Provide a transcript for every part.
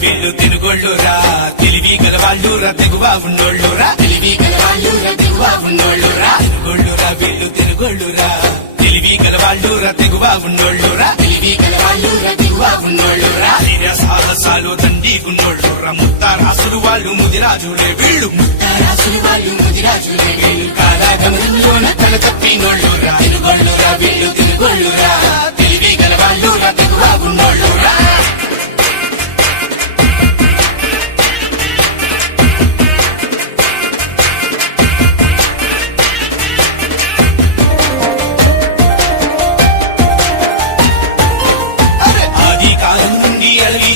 వీళ్ళు తినుగోళ్ళురా తెలివి గలవాళ్ళురా తెగువా ఉన్నోళ్ళురా తెలివి గలవాళ్ళురా తెగువా ఉన్నోళ్ళురా తినుగోళ్ళురా వీళ్ళు తినుగోళ్ళురా తెలివి గలవాళ్ళురా తెగువా ఉన్నోళ్ళురా తెలివి గలవాళ్ళురా తెగువా ఉన్నోళ్ళురా ధైర్య సాహసాలు దండి ఉన్నోళ్ళురా ముత్తారాసులు వాళ్ళు ముదిరాజులే వీళ్ళు ముత్తారాసులు వాళ్ళు ముదిరాజులే వీళ్ళు కాలాగమనంలోన తల తప్పినోళ్ళురా తినుగోళ్ళురా వీళ్ళు తినుగోళ్ళురా తెలివి గలవాళ్ళురా తెగువా ఉన్నోళ్ళురా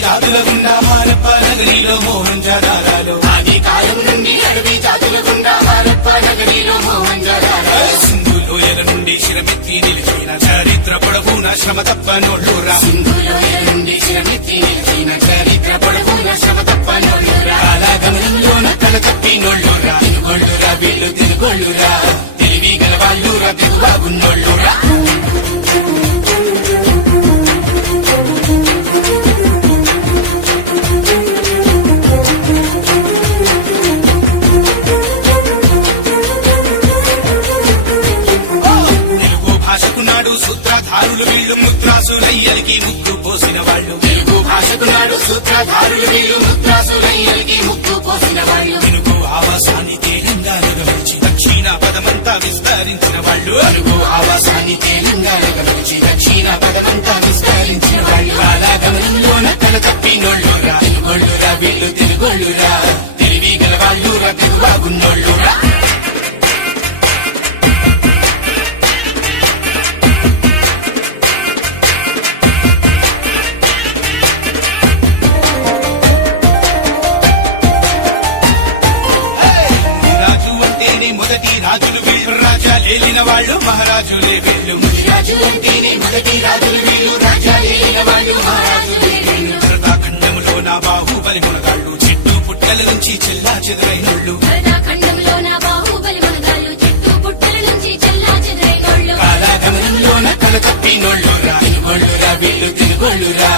జాతుల గుండా హారప్ప నగరిలో మోహంజదారాలు ఆది కాలం నుండి అడవి జాతుల గుండా హారప్ప నగరిలో మోహంజదారాలు సింధు లోయల నుండి శిరమెత్తి నిలిచిన చరిత్ర పొడవున శ్రమ తప్పనోళ్ళురా సింధు లోయల నుండి శిరమెత్తి నిలిచిన చరిత్ర పొడవున శ్రమ తప్పనోళ్ళురా కాలాగమనంలోన తల తప్పినోళ్ళురా తినుగోళ్ళురా వీళ్ళు తినుగోళ్ళురా తెలివి గలవాళ్ళురా తెగువాగున్నోళ్ళురా సూత్రధారులు వీళ్ళు ముద్రాసులయ్యలికి ముక్కు పోసిన వాళ్ళు తెలుగు భాషకు నాడు సూత్రధారులు వీళ్ళు ముద్రాసులయ్యలికి ముక్కు పోసిన వాళ్ళు తెలుగు ఆవాసాన్ని తేలింగాలుగా మలిచి దక్షిణ పదమంతా విస్తరించిన వాళ్ళు తెలుగు ఆవాసాన్ని తేలింగాలుగా మలిచి దక్షిణ పదమంతా విస్తరించిన వాళ్ళు కాలాగమనంలోన తల తప్పినోళ్ళురా తినుగోళ్ళురా వీళ్ళు తినుగోళ్ళురా తెలివి గలవాళ్ళురా తెగువాగున్నోళ్ళురా మొదటి రాజులు వీళ్ళు రాజా ఏలిన వాళ్ళు మహారాజులే వీళ్ళు రాజు అంటేనే మొదటి రాజులు వీళ్ళు రాజా ఏలిన వాళ్ళు మహారాజులే వీళ్ళు ఖండంలో నా బాహుబలి మునగాళ్ళు చెట్టు పుట్టల నుంచి చెల్లా చెదరైనోళ్ళు ఖండంలో నా బాహుబలి మునగాళ్ళు చెట్టు పుట్టల నుంచి చెల్లా చెదరైనోళ్ళు కాలాగమనంలోన కల తప్పినోళ్ళురా తినుగోళ్ళురా వీళ్ళు తినుగోళ్ళురా